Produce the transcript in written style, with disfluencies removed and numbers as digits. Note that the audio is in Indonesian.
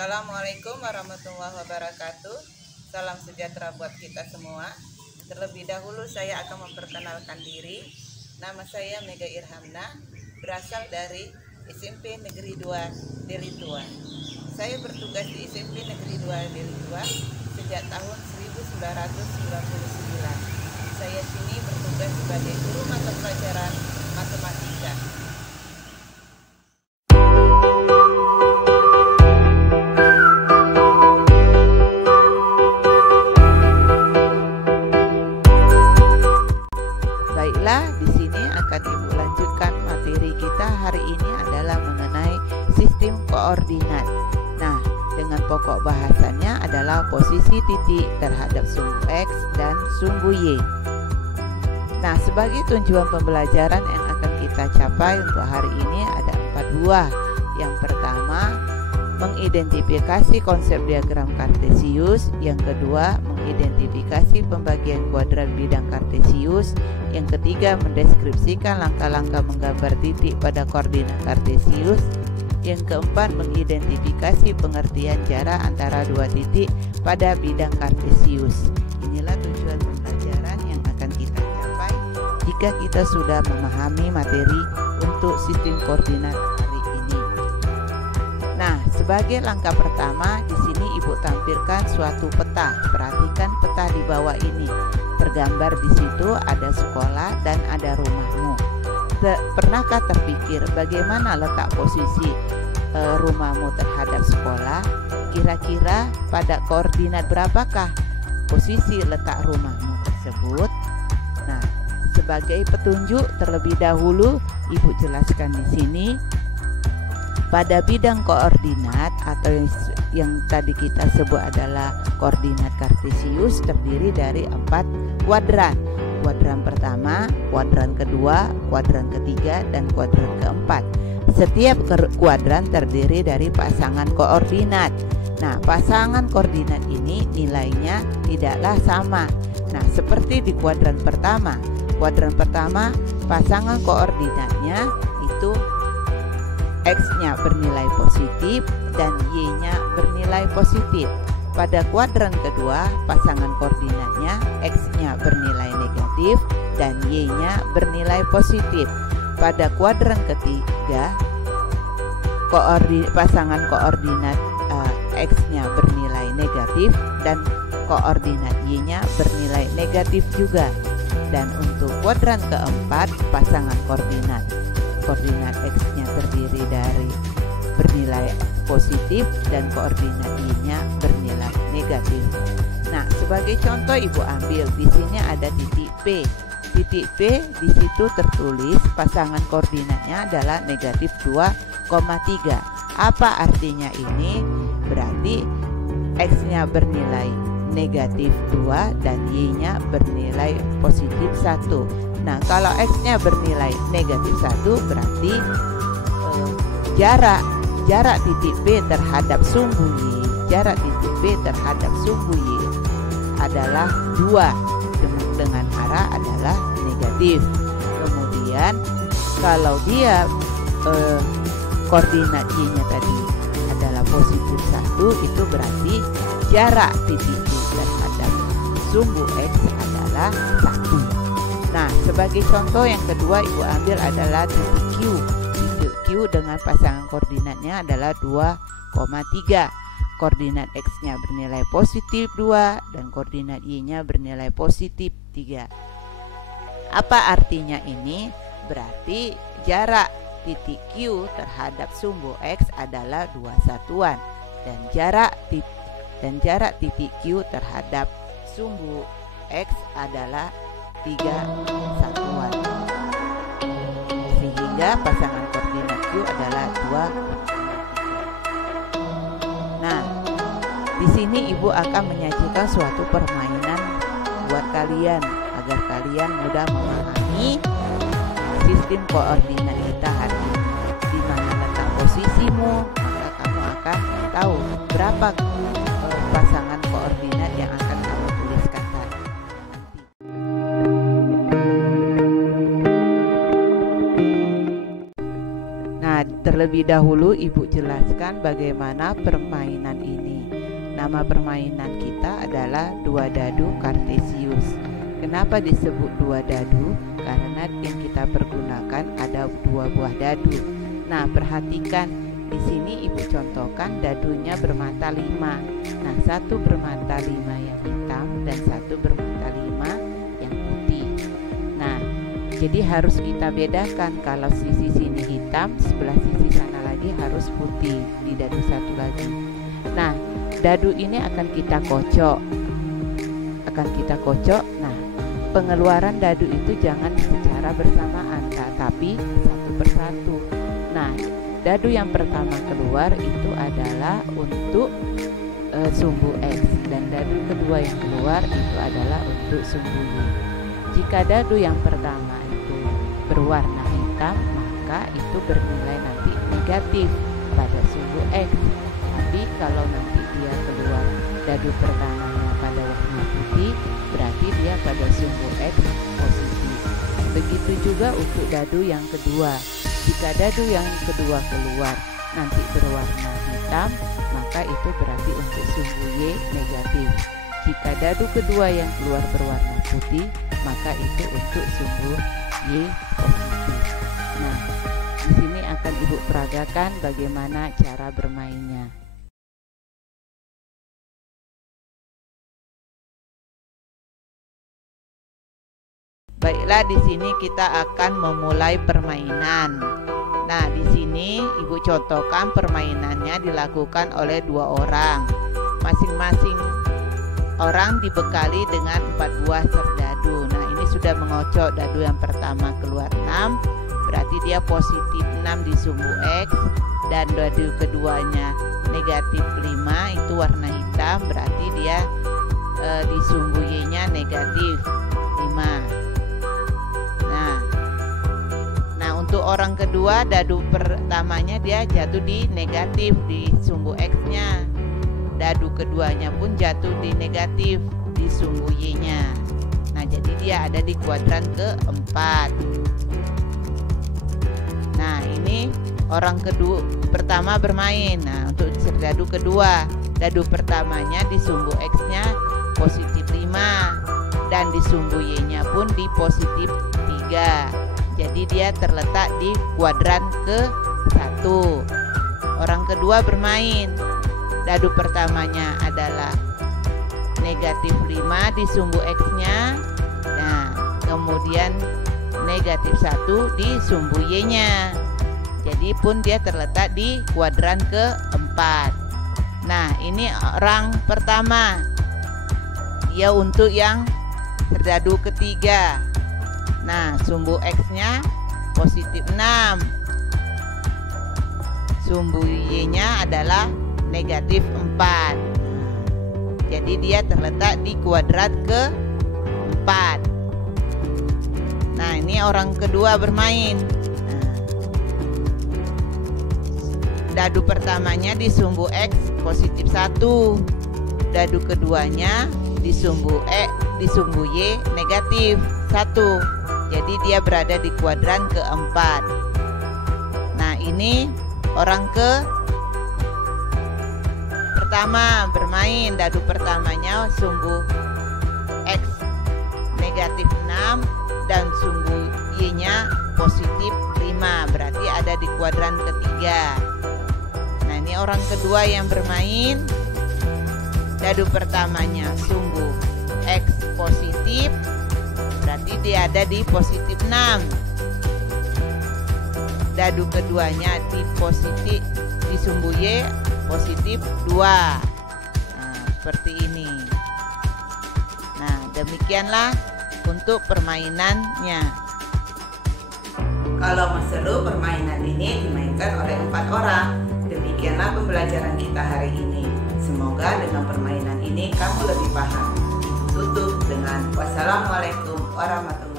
Assalamualaikum warahmatullahi wabarakatuh. Salam sejahtera buat kita semua. Terlebih dahulu saya akan memperkenalkan diri. Nama saya Mega Irhamna, berasal dari SMP Negeri 2 Deli Tua. Saya bertugas di SMP Negeri 2 Deli Tua sejak tahun 1999. Saya sini bertugas sebagai guru mata pelajaran matematika. Baiklah, di sini akan Ibu lanjutkan materi kita hari ini adalah mengenai sistem koordinat. Nah, dengan pokok bahasannya adalah posisi titik terhadap sumbu X dan sumbu Y. Nah, sebagai tujuan pembelajaran yang akan kita capai untuk hari ini ada 4 buah. Yang pertama, mengidentifikasi konsep diagram kartesius. Yang kedua, mengidentifikasi pembagian kuadran bidang kartesius. Yang ketiga, mendeskripsikan langkah-langkah menggambar titik pada koordinat kartesius. Yang keempat, mengidentifikasi pengertian jarak antara dua titik pada bidang kartesius. Inilah tujuan pembelajaran yang akan kita capai jika kita sudah memahami materi untuk sistem koordinat hari ini. Nah, sebagai langkah pertama, di sini Ibu tampilkan suatu peta. Perhatikan peta di bawah ini. Tergambar di situ ada sekolah dan ada rumahmu. Pernahkah terpikir bagaimana letak posisi rumahmu terhadap sekolah? Kira-kira pada koordinat berapakah posisi letak rumahmu tersebut? Nah, sebagai petunjuk terlebih dahulu Ibu jelaskan di sini. Pada bidang koordinat atau yang tadi kita sebut adalah koordinat kartesius terdiri dari 4 kuadran. Kuadran pertama, kuadran kedua, kuadran ketiga, dan kuadran keempat. Setiap kuadran terdiri dari pasangan koordinat. Nah, pasangan koordinat ini nilainya tidaklah sama. Nah, seperti di kuadran pertama. Kuadran pertama, pasangan koordinatnya itu X-nya bernilai positif dan Y-nya bernilai positif. Pada kuadran kedua, pasangan koordinatnya X-nya bernilai negatif dan Y-nya bernilai positif. Pada kuadran ketiga, pasangan koordinat X-nya bernilai negatif dan koordinat Y-nya bernilai negatif juga. Dan untuk kuadran keempat, pasangan koordinat X-nya terdiri dari bernilai positif dan koordinat Y-nya bernilai negatif. Nah, sebagai contoh Ibu ambil di sini ada titik P. Titik P di situ tertulis pasangan koordinatnya adalah negatif 2,3. Apa artinya ini? Berarti X-nya bernilai negatif 2 dan Y-nya bernilai positif 1. Nah, kalau X-nya bernilai negatif 1 berarti jarak titik P terhadap sumbu Y, jarak titik P terhadap sumbu Y adalah 2 dengan arah adalah negatif. Kemudian kalau dia koordinat Y-nya tadi adalah positif 1, itu berarti jarak titik P terhadap sumbu X adalah 1. Nah, sebagai contoh yang kedua Ibu ambil adalah titik Q. Titik Q dengan pasangan koordinatnya adalah 2,3. Koordinat X-nya bernilai positif 2 dan koordinat Y-nya bernilai positif 3. Apa artinya ini? Berarti jarak titik Q terhadap sumbu X adalah 2 satuan dan jarak titik Q terhadap sumbu X adalah 3 satuan, sehingga pasangan koordinat Q adalah 2,3. Nah, di sini Ibu akan menyajikan suatu permainan buat kalian agar kalian mudah memahami sistem koordinat kita hari ini. Di mana letak posisimu, maka kamu akan tahu berapa pasangan koordinat yang akan kamu tuliskan tadi. terlebih dahulu Ibu jelaskan bagaimana permainan ini. Nama permainan kita adalah dua dadu Kartesius. Kenapa disebut dua dadu? Karena yang kita pergunakan ada dua buah dadu. Nah, perhatikan di sini Ibu contohkan dadunya bermata 5. Nah, satu bermata 5 yang hitam dan satu bermata 5 yang putih. Nah, jadi harus kita bedakan, kalau sisi sini hitam, sebelah sisi sana lagi harus putih di dadu satu lagi. Nah, dadu ini akan kita kocok. Nah, pengeluaran dadu itu jangan secara bersamaan, tapi satu persatu. Nah, dadu yang pertama keluar itu adalah untuk sumbu X, dan dadu kedua yang keluar itu adalah untuk sumbu Y. Jika dadu yang pertama itu berwarna hitam, maka itu bernilai nanti negatif pada sumbu X. Tapi kalau nanti dia keluar dadu pertamanya pada warna putih, berarti dia pada sumbu X positif. Begitu juga untuk dadu yang kedua. Jika dadu yang kedua keluar nanti berwarna hitam, maka itu berarti untuk sumbu Y negatif. Jika dadu kedua yang keluar berwarna putih, maka itu untuk sumbu Y positif. Nah, di sini akan Ibu peragakan bagaimana cara bermainnya. Baiklah, di sini kita akan memulai permainan. Nah, di sini Ibu contohkan permainannya dilakukan oleh 2 orang. Masing-masing orang dibekali dengan 4 buah serdadu. Nah, ini sudah mengocok. Dadu yang pertama keluar 6, berarti dia positif 6 di sumbu X, dan dadu keduanya negatif 5, itu warna hitam, berarti dia di sumbu Y-nya negatif 5. Nah, untuk orang kedua, dadu pertamanya dia jatuh di negatif di sumbu X-nya. Dadu keduanya pun jatuh di negatif di sumbu Y-nya. Nah, jadi dia ada di kuadran keempat. Nah, ini orang kedua pertama bermain. Nah, untuk serdadu kedua, dadu pertamanya di sumbu X-nya positif 5, dan di sumbu Y-nya pun di positif 3. Jadi dia terletak di kuadran ke-1. Orang kedua bermain. Dadu pertamanya adalah negatif 5 di sumbu X-nya. Nah, kemudian negatif 1 di sumbu Y-nya. Jadi pun dia terletak di kuadran ke-4. Nah, ini orang pertama. Dia untuk yang serdadu ketiga. Nah, sumbu X-nya positif 6. Sumbu Y-nya adalah negatif 4. Jadi dia terletak di kuadrat ke-4. Nah, ini orang kedua bermain. Dadu pertamanya di sumbu X positif 1. Dadu keduanya di sumbu Y negatif 1. Jadi dia berada di kuadran keempat. Nah, ini orang pertama bermain. Dadu pertamanya sumbu X negatif 6 dan sumbu Y-nya positif 5. Berarti ada di kuadran ketiga. Nah, ini orang kedua yang bermain. Dadu pertamanya sumbu X positif, berarti dia ada di positif 6. Dadu keduanya di sumbu Y positif 2. Nah, seperti ini. Nah, demikianlah untuk permainannya. Kalau mau seru, permainan ini dimainkan oleh 4 orang. Demikianlah pembelajaran kita hari ini. Semoga dengan permainan ini kamu lebih paham. Tutup dengan wassalamualaikum warahmatullahi wabarakatuh.